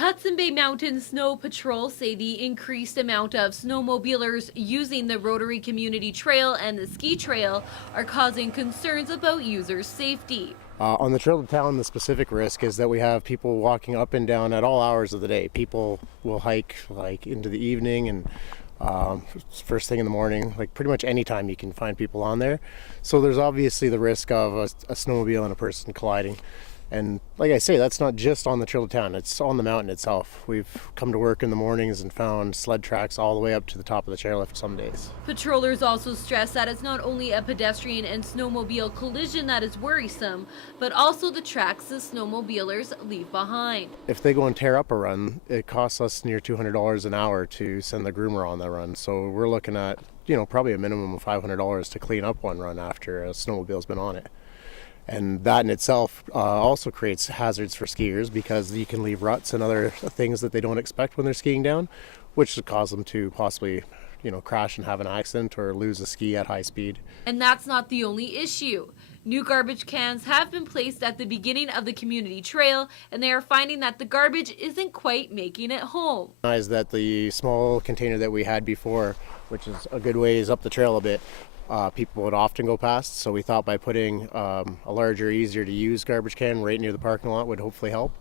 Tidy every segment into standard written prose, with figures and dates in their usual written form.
Hudson Bay Mountain Snow Patrol say the increased amount of snowmobilers using the Rotary Community Trail and the ski trail are causing concerns about users' safety. On the trail to town, the specific risk is that we have people walking up and down at all hours of the day. People will hike like into the evening and first thing in the morning, like pretty much any time you can find people on there. So there's obviously the risk of a snowmobile and a person colliding. And like I say, that's not just on the trail to town, it's on the mountain itself. We've come to work in the mornings and found sled tracks all the way up to the top of the chairlift some days. Patrollers also stress that it's not only a pedestrian and snowmobile collision that is worrisome, but also the tracks the snowmobilers leave behind. If they go and tear up a run, it costs us near $200 an hour to send the groomer on that run. So we're looking at, probably a minimum of $500 to clean up one run after a snowmobile's been on it. And that in itself also creates hazards for skiers because you can leave ruts and other things that they don't expect when they're skiing down, which could cause them to possibly, crash and have an accident or lose a ski at high speed. And that's not the only issue. New garbage cans have been placed at the beginning of the community trail, and they are finding that the garbage isn't quite making it home. Is that the small container that we had before, which is a good ways up the trail a bit, people would often go past, so we thought by putting a larger, easier to use garbage can right near the parking lot would hopefully help,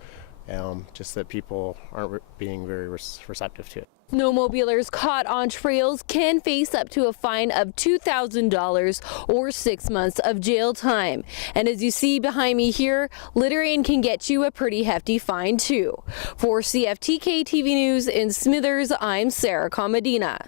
just that people aren't being very receptive to it. Snowmobilers caught on trails can face up to a fine of $2,000 or 6 months of jail time. And as you see behind me here, littering can get you a pretty hefty fine too. For CFTK TV News in Smithers, I'm Sarah Comadina.